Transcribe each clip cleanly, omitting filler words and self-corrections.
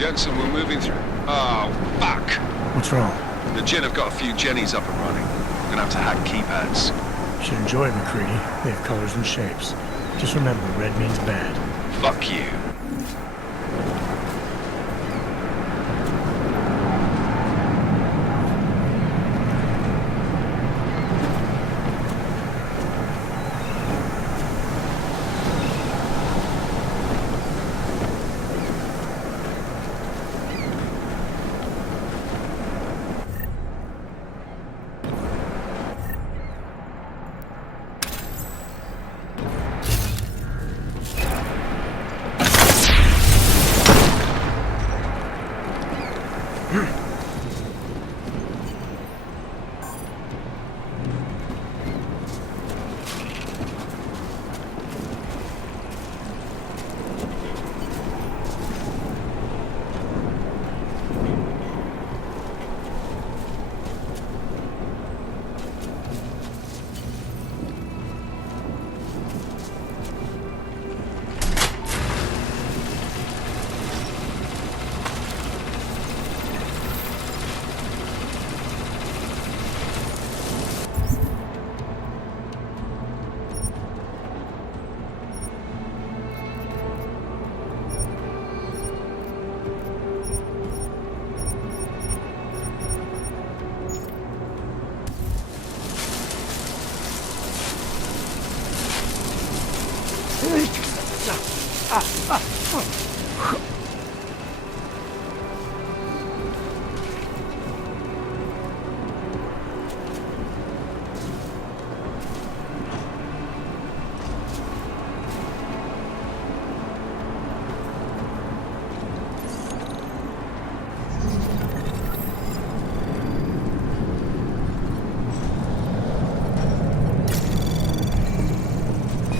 Jensen, we're moving through... Oh, fuck! What's wrong? The Gen have got a few Jennies up and running. Gonna have to hack keypads. Should enjoy it, McCready. They have colors and shapes. Just remember, red means bad. Fuck you.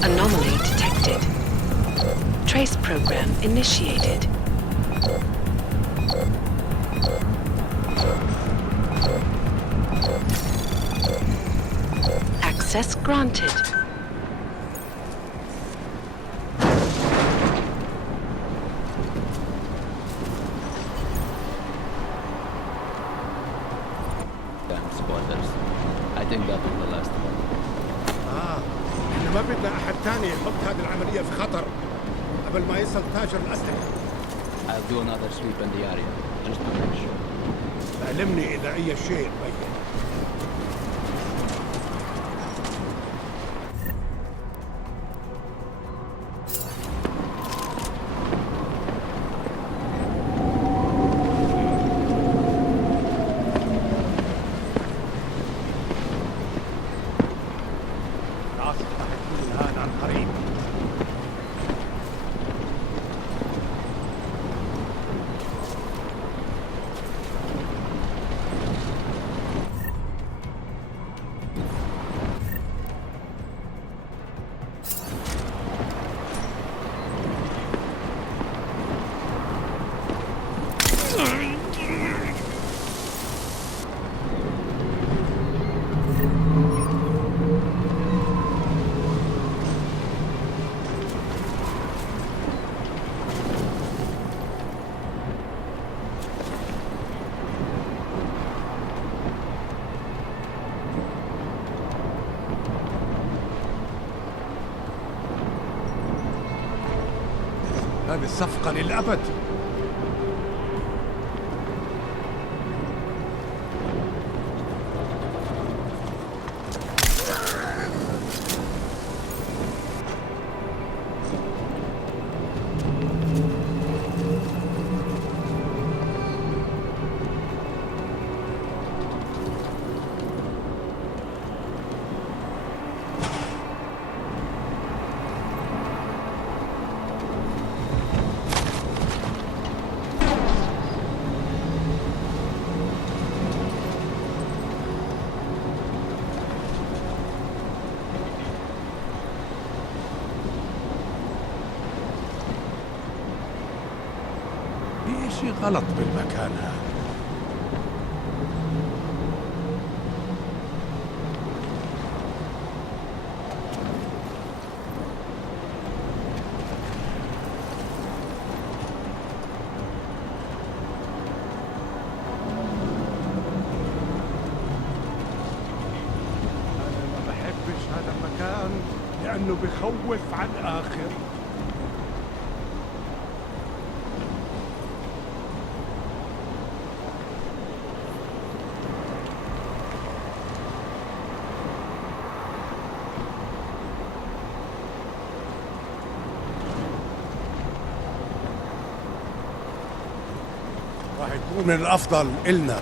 Anomaly detected. Trace program initiated. Access granted. Damn spoilers. I think that was the last one. احنا ما بدنا احد تاني يحط هذه العملية في خطر قبل ما يصل تاجر الأسلحة. I'll do another sweep in the area, just to make sure. علمني إذا أي شيء تبين. هذه الصفقة للأبد. في شيء غلط بالمكان هذا. لأنه بخوف على الآخر. راح يكون من الأفضل إلنا.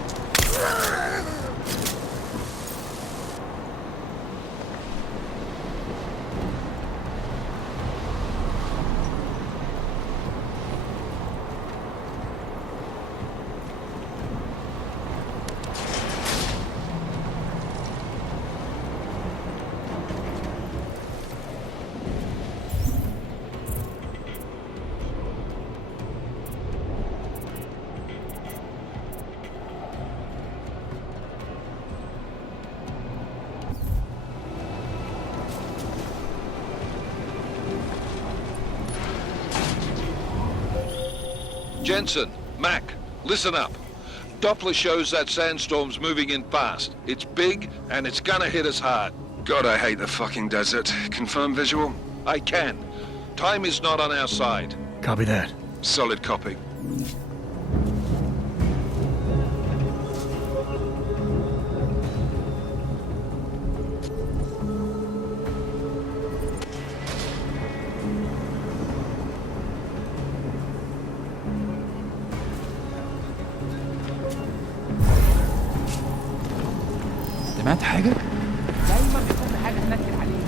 Jensen, Mac, listen up. Doppler shows that sandstorm's moving in fast. It's big, and it's gonna hit us hard. God, I hate the fucking desert. Confirm visual? I can. Time is not on our side. Copy that. Solid copy. سمعت حاجة؟ دايما بيكون حاجه تنكد عليه.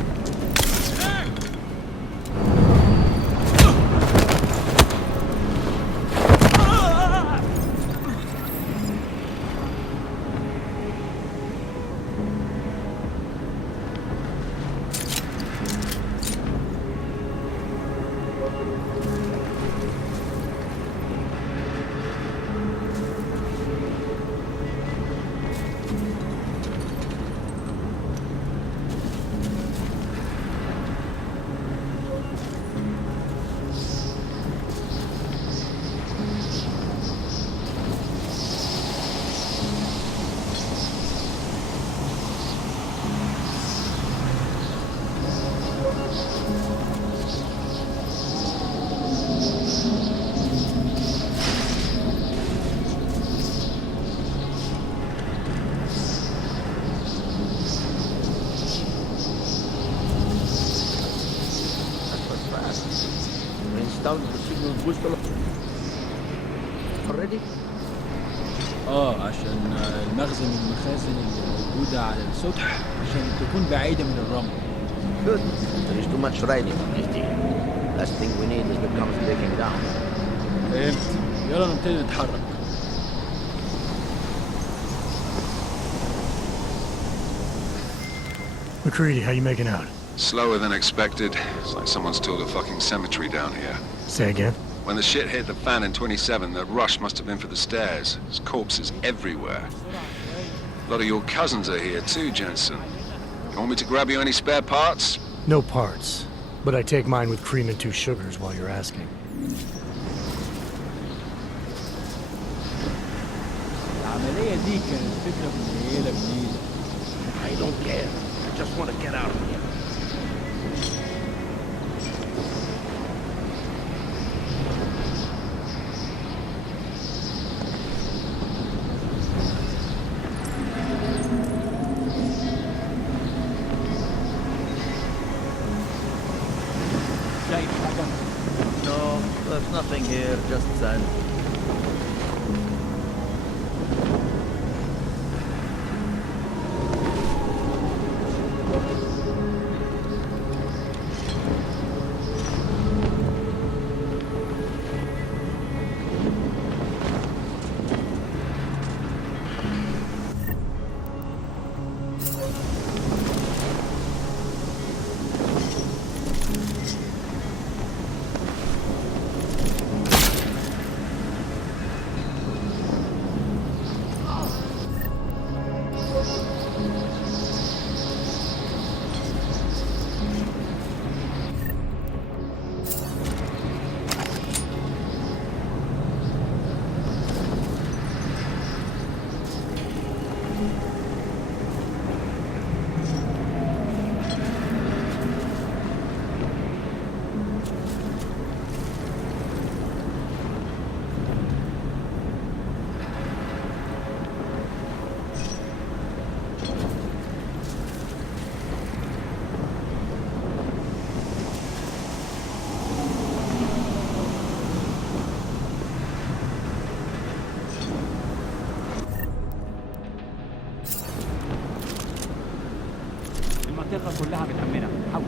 عشان المخزن والمخازن اللي موجودة على السطح عشان تكون بعيدة من الرمل. Good. There is too much riding on this deal. Last thing we need is the comes breaking down. فهمت. يلا نبتدي نتحرك. McCready, how you making out? Slower than expected. It's like someone's tilled a fucking cemetery down here. Say again? When the shit hit the fan in 27, the rush must have been for the stairs. There's corpses everywhere. A lot of your cousins are here too, Jensen. You want me to grab you any spare parts? No parts. But I take mine with cream and 2 sugars while you're asking. العملية دي كانت فكرة منيلة جديدة. I don't care. I just want to get out of here. شايف حاجة؟ No, there's nothing here, just sand. المنطقة كلها متأمنة. حول.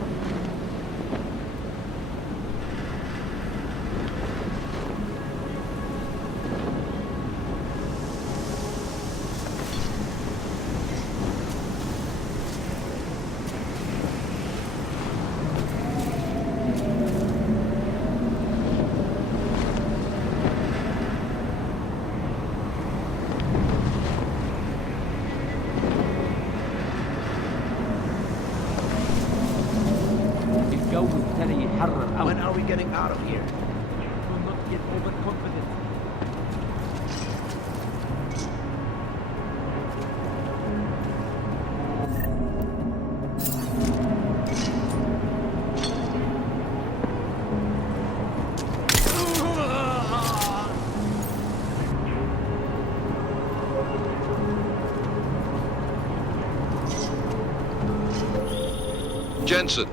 الجو ابتدى يتحرر قوي. When are we getting out of here? Do not get overconfident. Jensen,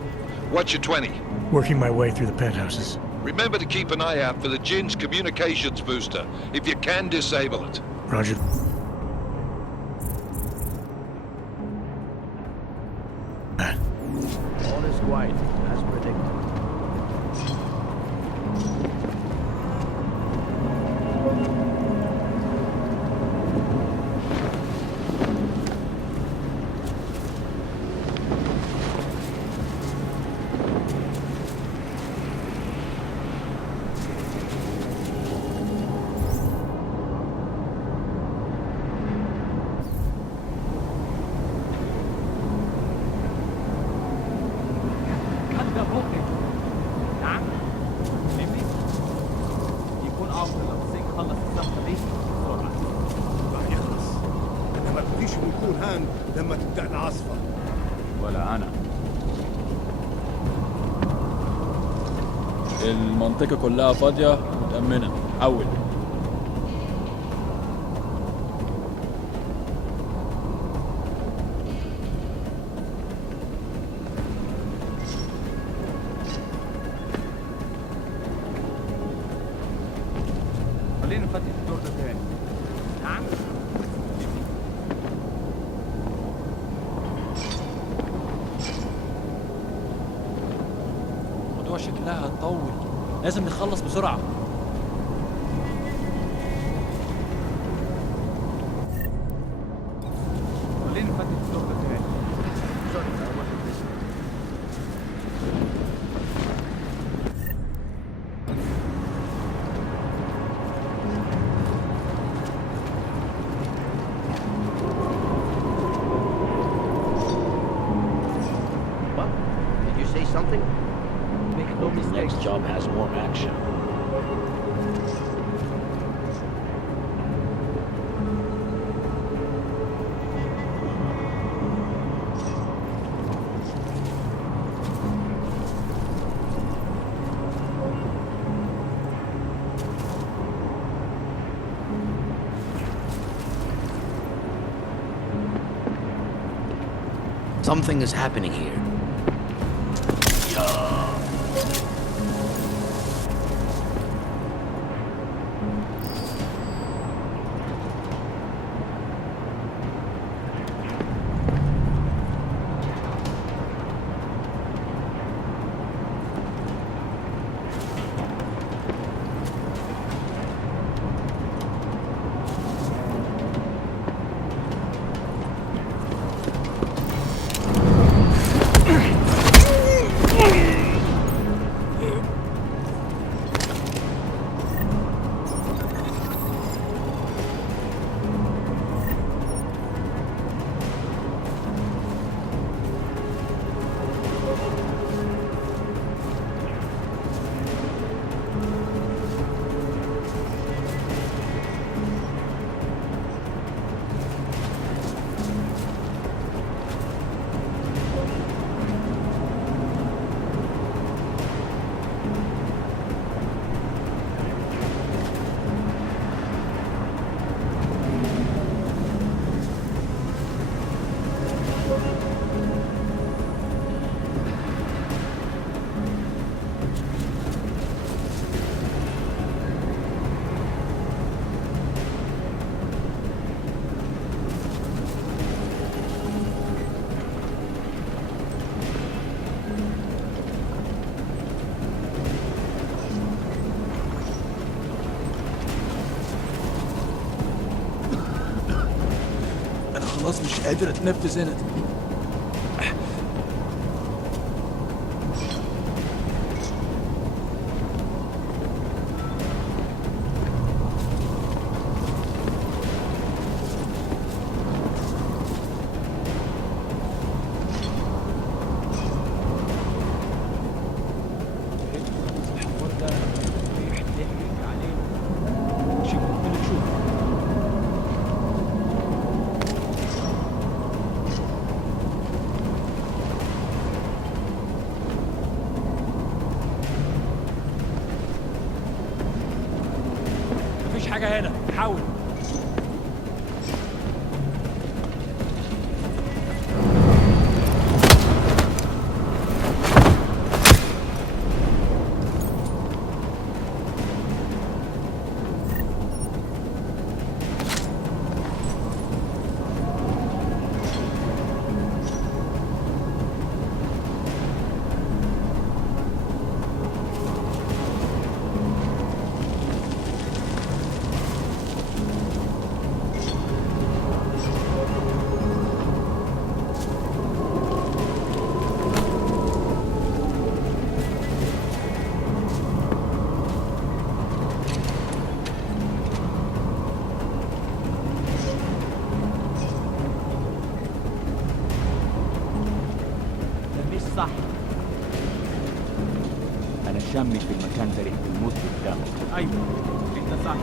what's your 20? Working my way through the penthouses. Remember to keep an eye out for the Jin's communications booster. If you can, disable it. Roger. All is quiet, as predicted. هذا ممكن. نعم. فهمني؟ يكون افضل لو سيك خلص الصفقة دي بسرعة. راح يخلص. انا ما بديش نكون هان لما تبدأ العاصفة. ولا انا. المنطقة كلها فاضية متأمنة. حول. خلينا نفتش الدور ده تاني. نعم. الموضوع شكلها هتطول. لازم نخلص بسرعة. خلينا نفتش الدور ده تاني. Sorry, I wasn't listening. What? Did you say something? Make no mistake. job has more action. Something is happening here. خلاص مش قادر اتنفس هنا. مفيش حاجة هنا، حاول. صح. انا شمت في المكان ده ريحه الموت قدامه. ايوه انت صح.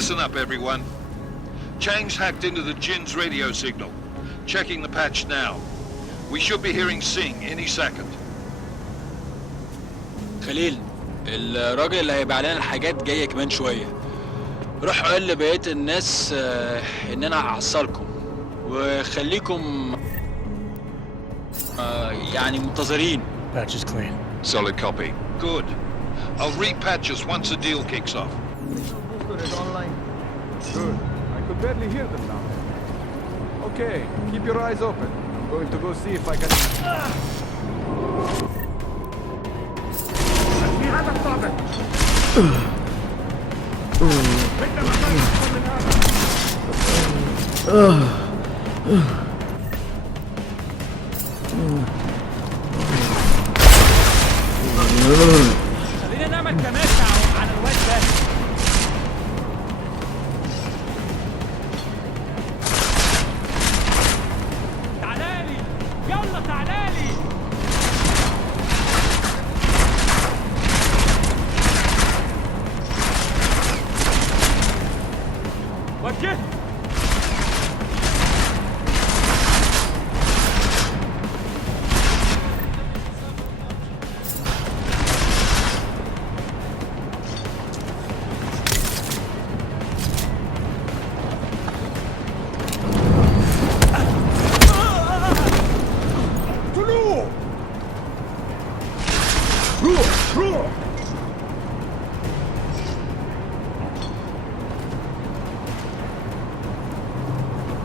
Listen up, everyone. Chang's hacked into the Jin's radio signal. Checking the patch now. We should be hearing Sing any second. خليل، الراجل اللي هيبيع لنا الحاجات جاية كمان شوية. روح قول لبقية الناس إن أنا هعصركم وخليكم يعني منتظرين. Patch is clean. Solid copy. Good. I'll repatch us once the deal kicks off. Good. I could barely hear them now. Okay, keep your eyes open. I'm going to go see if I can... خلينا نعمل كماشة على الواد ده. تعالالي يلا تعالالي. وجه.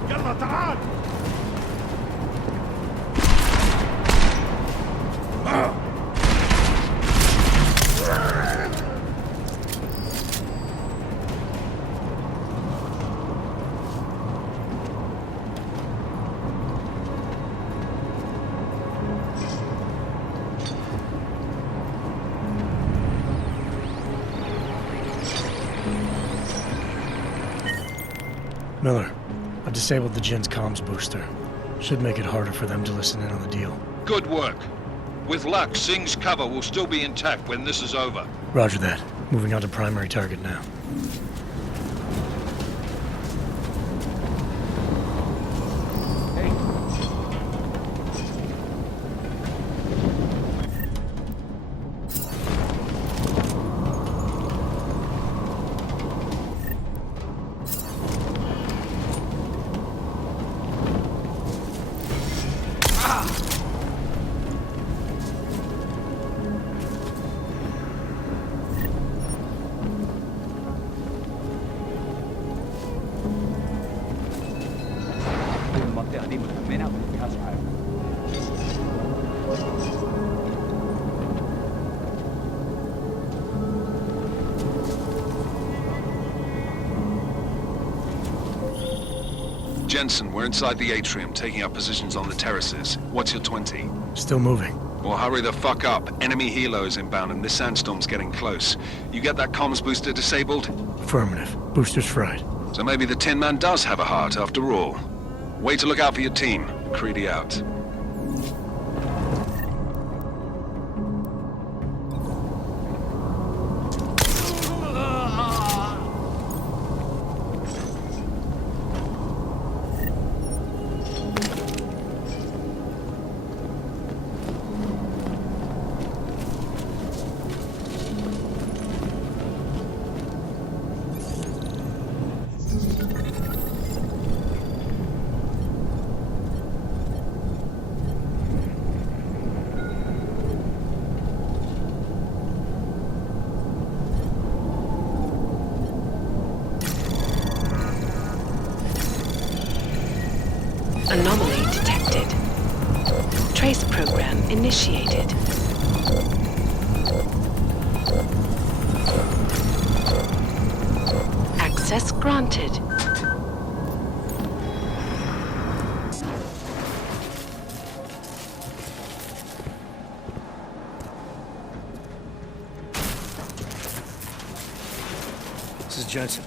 يلا تعال. Miller, I disabled the Jin's comms booster. Should make it harder for them to listen in on the deal. Good work. With luck, Sing's cover will still be intact when this is over. Roger that. Moving on to primary target now. المنطقة دي متأمنة وما فيهاش حاجة. Jensen, we're inside the atrium, taking up positions on the terraces. What's your 20? Still moving. Well, hurry the fuck up. Enemy helos inbound and this sandstorm's getting close. You get that comms booster disabled? Affirmative. Booster's fried. So maybe the Tin Man does have a heart after all. Way to look out for your team. Creedy out. Anomaly detected. Trace program initiated. Access granted. This is Jensen.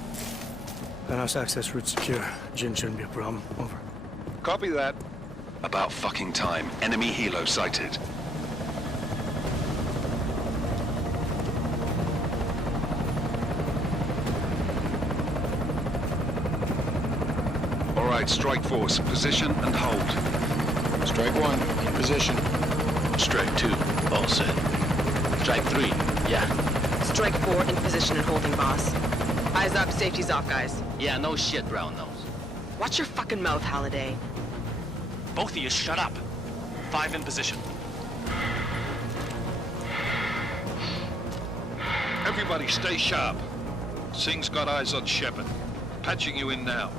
Penthouse access route secure. Jin shouldn't be a problem. Over. Copy that. About fucking time. Enemy helo sighted. right, strike force. Position and hold. Strike 1, in position. Strike 2, all set. Strike 3, yeah. Strike 4 in position and holding, boss. Eyes up, safety's off, guys. Yeah, no shit, brown nose. Watch your fucking mouth, Halliday. Both of you, shut up. 5 in position. Everybody stay sharp. Singh's got eyes on Shepard. Patching you in now.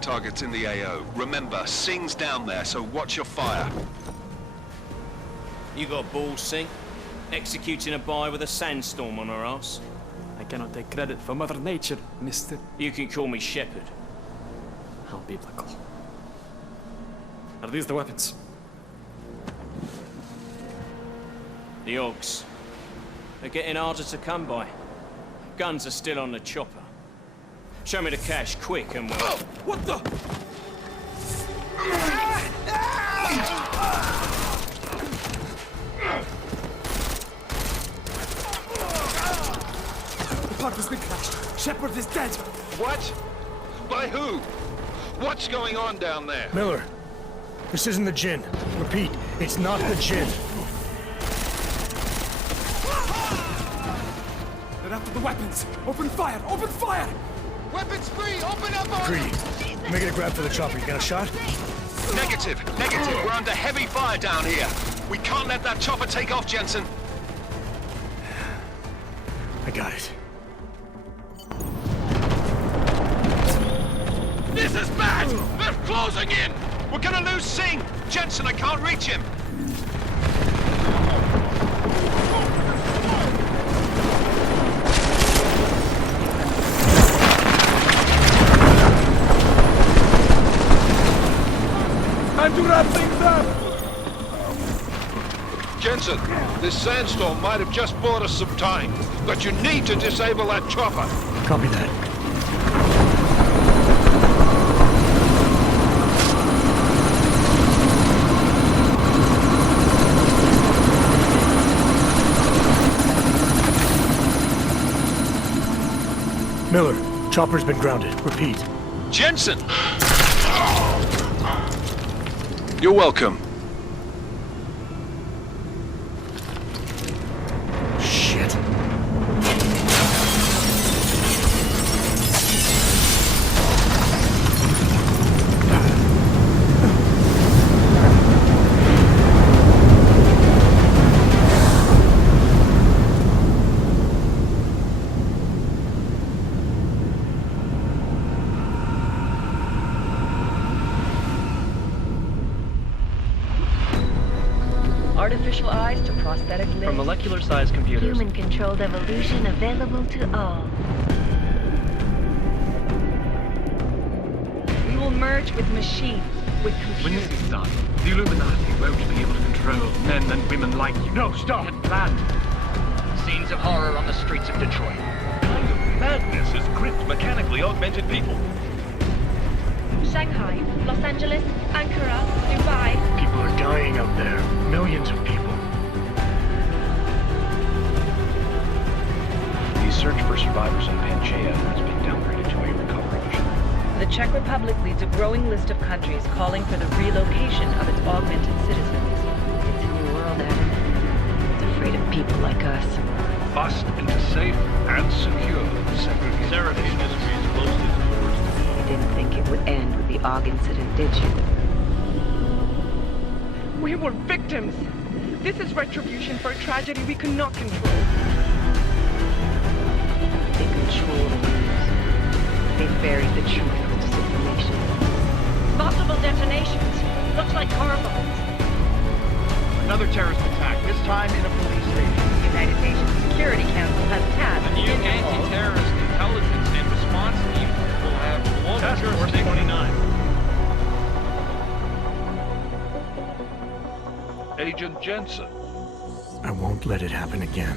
Target's in the AO. Remember, Singh's down there, so watch your fire. You got balls, Singh? Executing a buy with a sandstorm on our ass? I cannot take credit for Mother Nature, mister. You can call me Shepard. How biblical. Are these the weapons? The Ogs. They're getting harder to come by. Guns are still on the chopper. Show me the cash, quick, and we'll... Oh, what the? The park has been crashed. Shepard is dead. What? By who? What's going on down there? Miller, this isn't the Jinn. Repeat, it's not the Jinn. They're after the weapons. Open fire! Open fire! Weapons free! Open up! Agreed. Make it a grab for the chopper. You got a shot? Negative. We're under heavy fire down here. We can't let that chopper take off, Jensen. I got it. This is bad! They're closing in! We're gonna lose Singh! Jensen, I can't reach him! Time to wrap things up! Jensen, this sandstorm might have just bought us some time, but you need to disable that chopper. Copy that. Miller, chopper's been grounded. Repeat. Jensen! You're welcome. Shit. Artificial eyes to prosthetic limbs. From molecular-sized computers. Human-controlled evolution available to all. We will merge with machines, with computers. When this is done, the Illuminati won't be able to control men and women like you. No, stop! And planned. Scenes of horror on the streets of Detroit. What kind of madness has gripped mechanically augmented people? Shanghai, Los Angeles, Ankara, Dubai. People are dying out there. Millions of people. The search for survivors in Pangaea has been downgraded to a recovery mission. The Czech Republic leads a growing list of countries calling for the relocation of its augmented citizens. It's a new world, Adam. It's afraid of people like us. Bust into safe and secure segregation industries closely towards. You didn't think it would end with the AUG incident, did you? We were victims. This is retribution for a tragedy we could not control. They control the news. They buried the truth with disinformation. Multiple detonations. Looks like hormones. Another terrorist attack, this time in a police station. The United Nations Security Council has tasked The new anti-terrorist intelligence and response team will have global jurisdiction. 29. Agent Jensen. I won't let it happen again.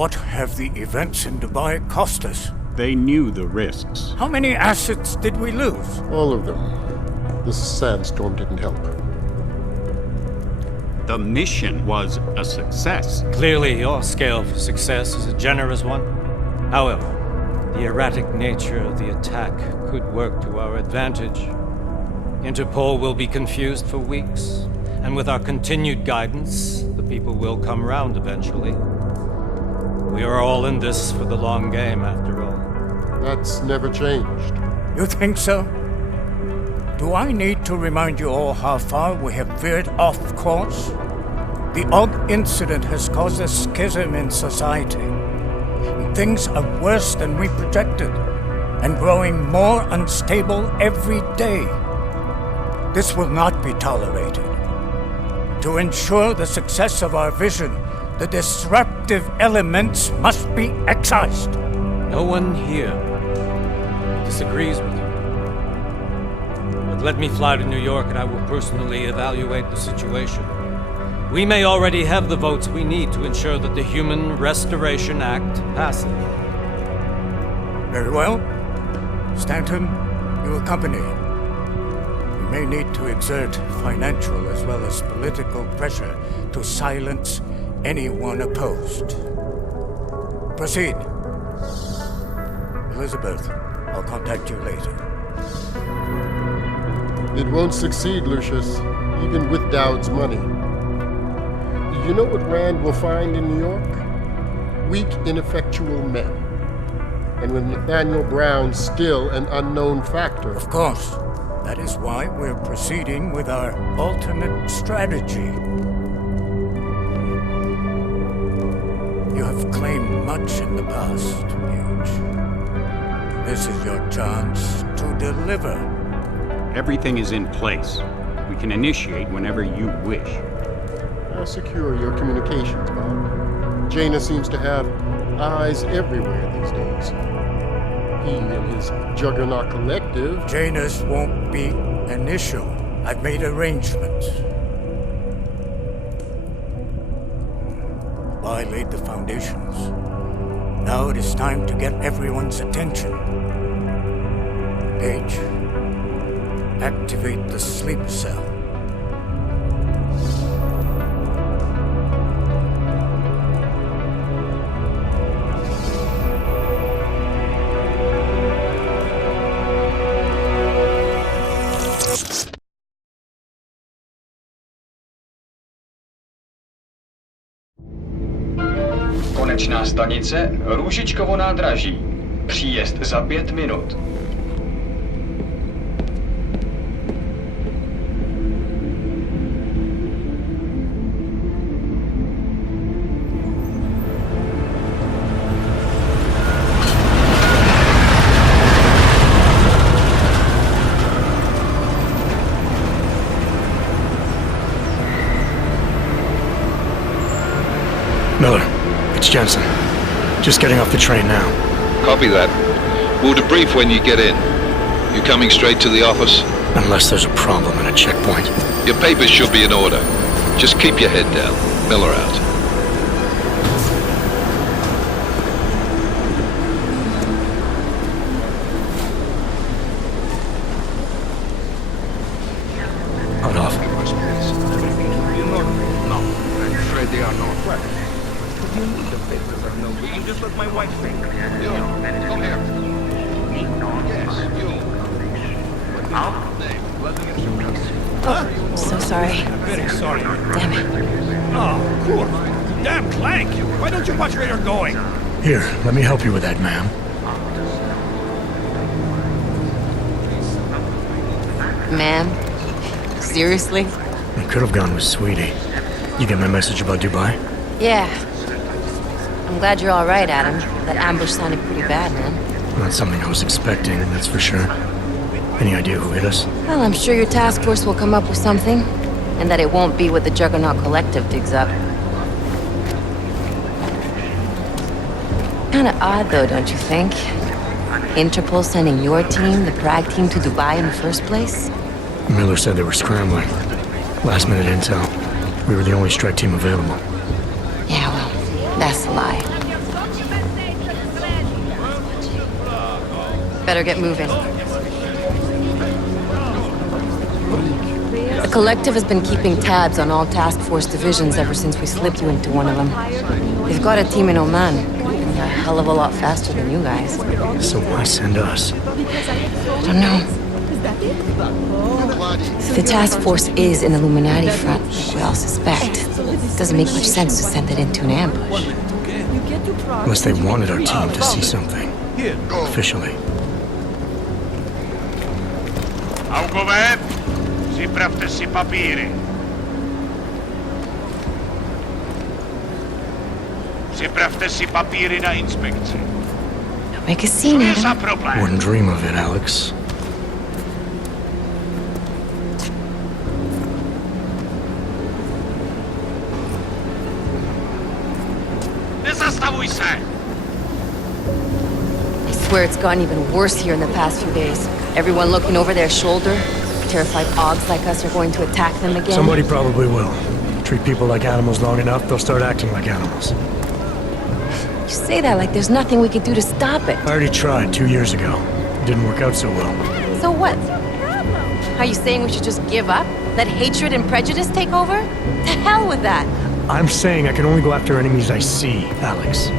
What have the events in Dubai cost us? They knew the risks. How many assets did we lose? All of them. This sandstorm didn't help. The mission was a success. Clearly, your scale for success is a generous one. However, the erratic nature of the attack could work to our advantage. Interpol will be confused for weeks, and with our continued guidance, the people will come round eventually. We are all in this for the long game, after all. That's never changed. You think so? Do I need to remind you all how far we have veered off course? The Og incident has caused a schism in society. Things are worse than we projected, and growing more unstable every day. This will not be tolerated. To ensure the success of our vision, the disruptive elements must be excised. No one here disagrees with you. But let me fly to New York and I will personally evaluate the situation. We may already have the votes we need to ensure that the Human Restoration Act passes. Very well. Stanton, you accompany him. We may need to exert financial as well as political pressure to silence anyone opposed. Proceed. Elizabeth, I'll contact you later. It won't succeed, Lucius, even with Dowd's money. You know what Rand will find in New York? Weak, ineffectual men. And with Nathaniel Brown still an unknown factor. Of course. That is why we're proceeding with our alternate strategy. You have claimed much in the past, Huge. This is your chance to deliver. Everything is in place. We can initiate whenever you wish. How secure are your communications, Bob? Jaina seems to have eyes everywhere these days. He and his Juggernaut Collective... Jaina's won't be an issue. I've made arrangements. I laid the foundations. Now it is time to get everyone's attention. Paige, activate the sleep cell. Konečná stanice Růžičkovo nádraží. Příjezd za 5 minut. Miller, it's Jensen. Just getting off the train now. Copy that. We'll debrief when you get in. You coming straight to the office? Unless there's a problem at a checkpoint. Your papers should be in order. Just keep your head down. Miller out. Hold off. No, I'm afraid they are not. What? What do you mean the papers are no good? You just let my wife think. Yo, come here. Yes, you. Oh, so sorry. Very sorry. Damn it. Oh, cool. Damn Clank! Why don't you watch where you're going? Here, let me help you with that, ma'am. Ma'am? Seriously? I could have gone with Sweetie. You get my message about Dubai? Yeah. I'm glad you're all right, Adam. That ambush sounded pretty bad, man. Not something I was expecting, that's for sure. Any idea who hit us? Well, I'm sure your task force will come up with something. And that it won't be what the Juggernaut Collective digs up. Kinda odd, though, don't you think? Interpol sending your team, the Prague team, to Dubai in the first place? Miller said they were scrambling. Last minute intel. We were the only strike team available. Yeah, well, that's a lie. Better get moving. The Collective has been keeping tabs on all task force divisions ever since we slipped you into one of them. They've got a team in Oman. They're a hell of a lot faster than you guys. So why send us? I don't know. If the task force is an Illuminati front, like we all suspect, it doesn't make much sense to send it into an ambush. Unless they wanted our team to see something. Officially. Augover, ziprawte si papíry. Ziprawte si papíry na inspekci. Don't make a scene, Adam. Wouldn't dream of it, Alex. Zastawuj se! I swear it's gotten even worse here in the past few days. Everyone looking over their shoulder. Terrified Augs like us are going to attack them again. Somebody probably will. Treat people like animals long enough, they'll start acting like animals. You say that like there's nothing we could do to stop it. I already tried 2 years ago. It didn't work out so well. So what? Are you saying we should just give up? Let hatred and prejudice take over? To hell with that! I'm saying I can only go after enemies I see, Alex.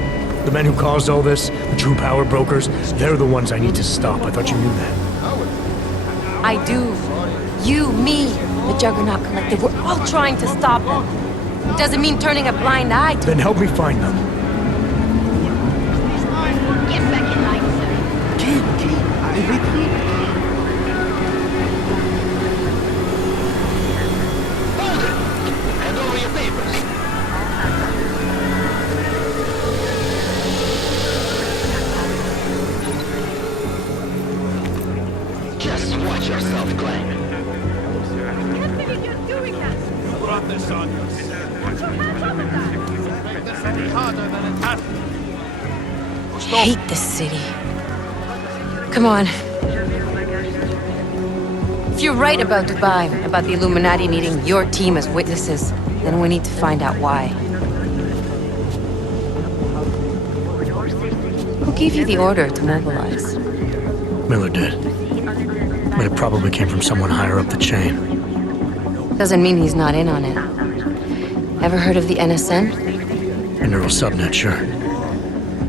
The men who caused all this, the true power brokers, they're the ones I need to stop. I thought you knew that. I do. You, me, the Juggernaut Collective, we're all trying to stop them. It doesn't mean turning a blind eye to Then help me find them. Get back in line, sir. Hand over your papers. Just watch yourself, Glenn. Who brought this on you? I hate this city. Come on. If you're right about Dubai, about the Illuminati needing your team as witnesses, then we need to find out why. Who gave you the order to mobilize? Miller did. But it probably came from someone higher up the chain. Doesn't mean he's not in on it. Ever heard of the NSN? A neural subnet, sure.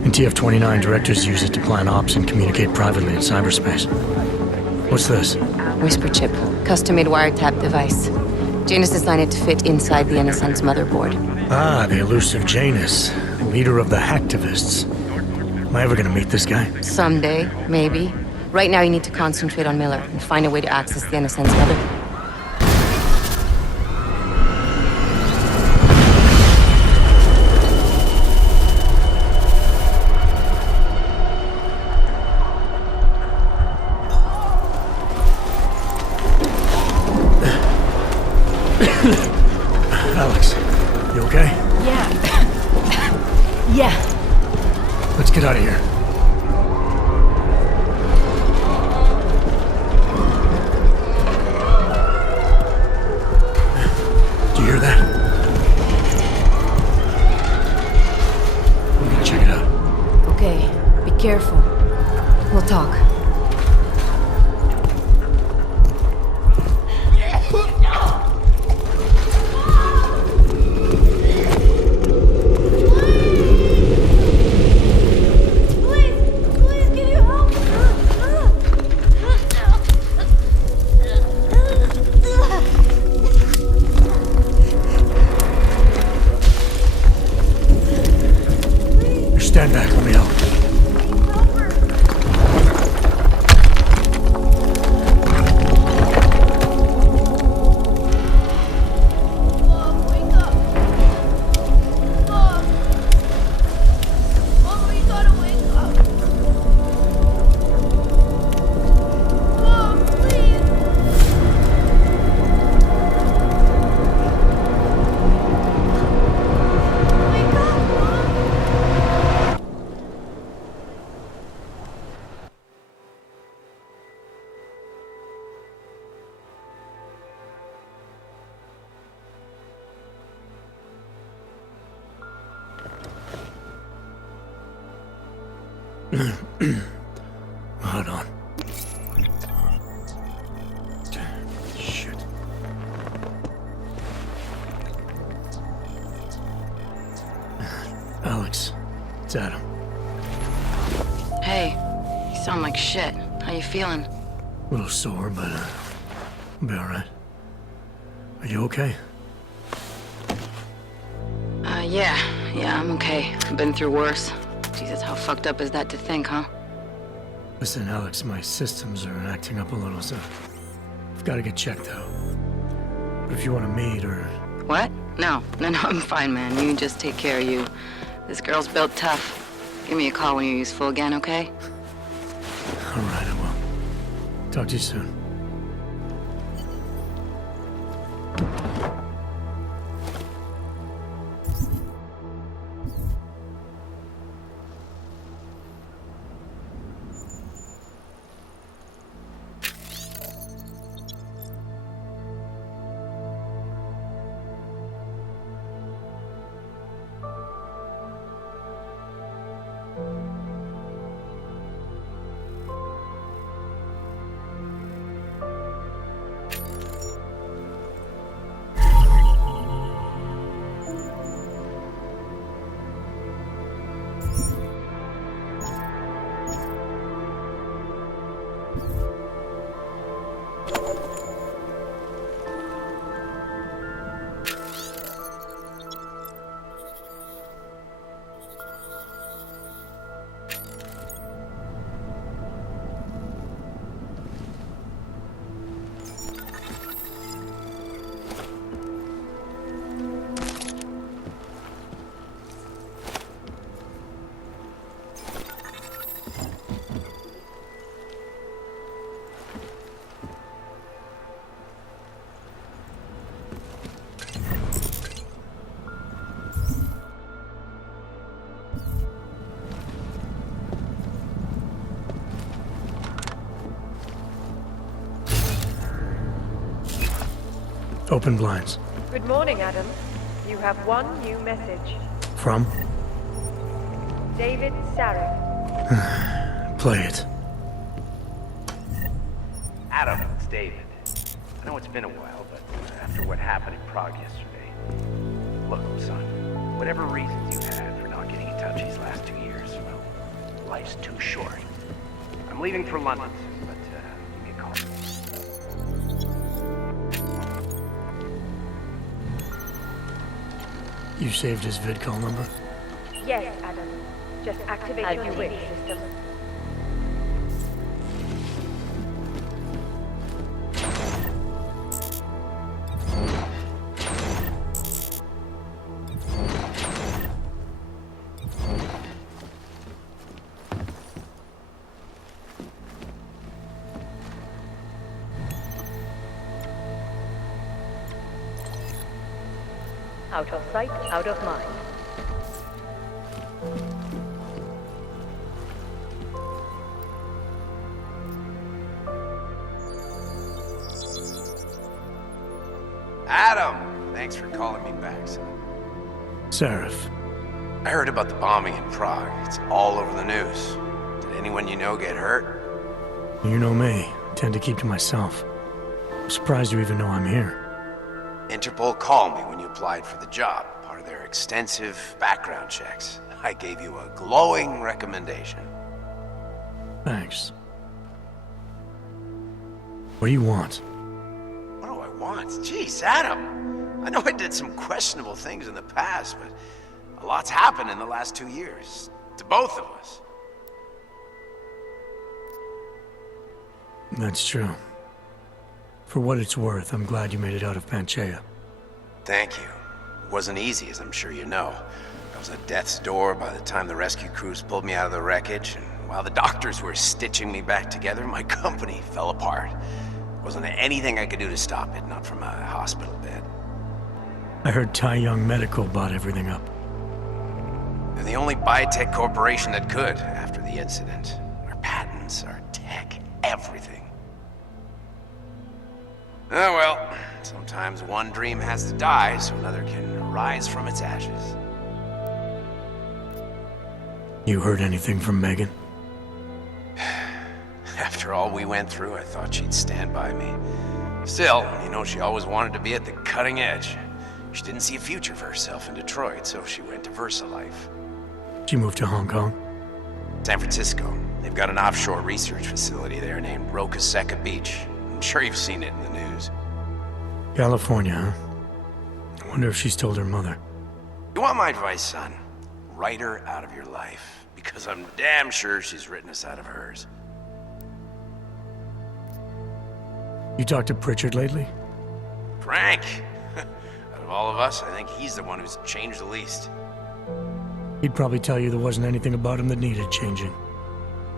In TF-29, directors use it to plan ops and communicate privately in cyberspace. What's this? Whisper chip, custom-made wiretap device. Janus designed it to fit inside the NSN's motherboard. Ah, the elusive Janus, leader of the hacktivists. Am I ever gonna meet this guy? Someday, maybe. Right now you need to concentrate on Miller and find a way to access the NSN's motherboard. Alex, you okay? Yeah. Yeah. Let's get out of here. Do you hear that? I'm gonna check it out. Okay, be careful. We'll talk. Stand back, let me help. Hold on. Alex, it's Adam. Hey, you sound like shit. How you feeling? A little sore, but I'll be alright. Are you okay? Yeah, I'm okay. I've been through worse. Jesus, how fucked up is that to think, huh? Listen, Alex, my systems are acting up a little, so I've got to get checked out. But if you want to meet or... What? No, I'm fine, man. You just take care of you. This girl's built tough. Give me a call when you're useful again, okay? Alright, I will. Talk to you soon. Open blinds. Good morning, Adam. You have one new message. From? David Sarek. Play it. Adam, it's David. I know it's been a while, but after what happened in Prague yesterday... Look, son, whatever reasons you had for not getting in touch these last 2 years, well, life's too short. I'm leaving for London, but give me a call. You saved his vidcall number? Yes, Adam. Just activate your switch system. Out of sight, out of mind. Adam! Thanks for calling me back, son. Seraph. I heard about the bombing in Prague. It's all over the news. Did anyone you know get hurt? You know me. I tend to keep to myself. I'm surprised you even know I'm here. Interpol called me when you applied for the job, part of their extensive background checks. I gave you a glowing recommendation. Thanks. What do you want? What do I want? Jeez, Adam! I know I did some questionable things in the past, but a lot's happened in the last 2 years. To both of us. That's true. For what it's worth, I'm glad you made it out of Panchaea. Thank you. It wasn't easy, as I'm sure you know. I was at death's door by the time the rescue crews pulled me out of the wreckage, and while the doctors were stitching me back together, my company fell apart. Wasn't anything I could do to stop it, not from a hospital bed. I heard Tai Young Medical bought everything up. They're the only biotech corporation that could, after the incident. Our patents, our tech, everything. Oh well, sometimes one dream has to die so another can rise from its ashes. You heard anything from Megan? After all we went through, I thought she'd stand by me. Still, you know, she always wanted to be at the cutting edge. She didn't see a future for herself in Detroit, so she went to VersaLife. She moved to Hong Kong? San Francisco. They've got an offshore research facility there named Rocaseca Beach. I'm sure you've seen it in the news. California, huh? I wonder if she's told her mother. You want my advice, son? Write her out of your life. Because I'm damn sure she's written us out of hers. You talked to Pritchard lately? Frank! Out of all of us, I think he's the one who's changed the least. He'd probably tell you there wasn't anything about him that needed changing.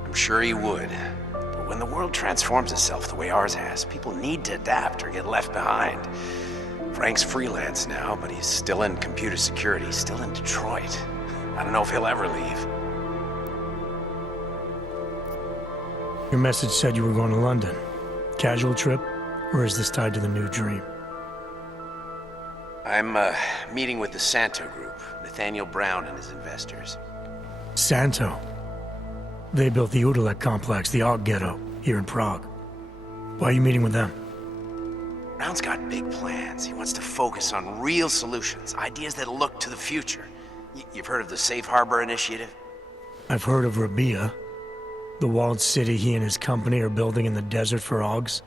I'm sure he would. But when the world transforms itself the way ours has, people need to adapt or get left behind. Frank's freelance now, but he's still in computer security, still in Detroit. I don't know if he'll ever leave. Your message said you were going to London. Casual trip? Or is this tied to the new dream? I'm meeting with the Santo Group, Nathaniel Brown and his investors. Santo? They built the Udalek complex, the Og Ghetto, here in Prague. Why are you meeting with them? Brown's got big plans. He wants to focus on real solutions, ideas that look to the future. You've heard of the Safe Harbor Initiative? I've heard of Rabia, the walled city he and his company are building in the desert for Augs.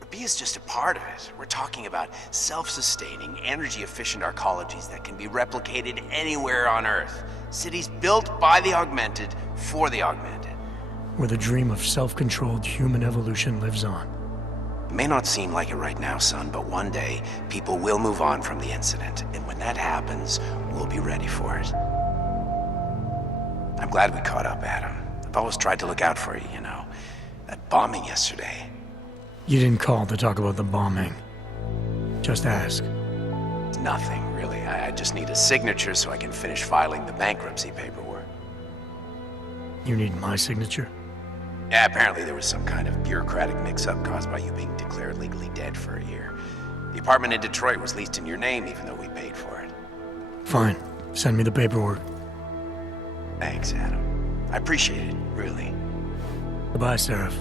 Rabia's just a part of it. We're talking about self-sustaining, energy-efficient arcologies that can be replicated anywhere on Earth. Cities built by the augmented, for the augmented. Where the dream of self-controlled human evolution lives on. It may not seem like it right now, son, but one day, people will move on from the incident. And when that happens, we'll be ready for it. I'm glad we caught up, Adam. I've always tried to look out for you, you know. That bombing yesterday. You didn't call to talk about the bombing. Just ask. It's nothing, really. I just need a signature so I can finish filing the bankruptcy paperwork. You need my signature? Yeah, apparently there was some kind of bureaucratic mix-up caused by you being declared legally dead for a year. The apartment in Detroit was leased in your name even though we paid for it. Fine. Send me the paperwork. Thanks, Adam. I appreciate it, really. Goodbye, Seraph.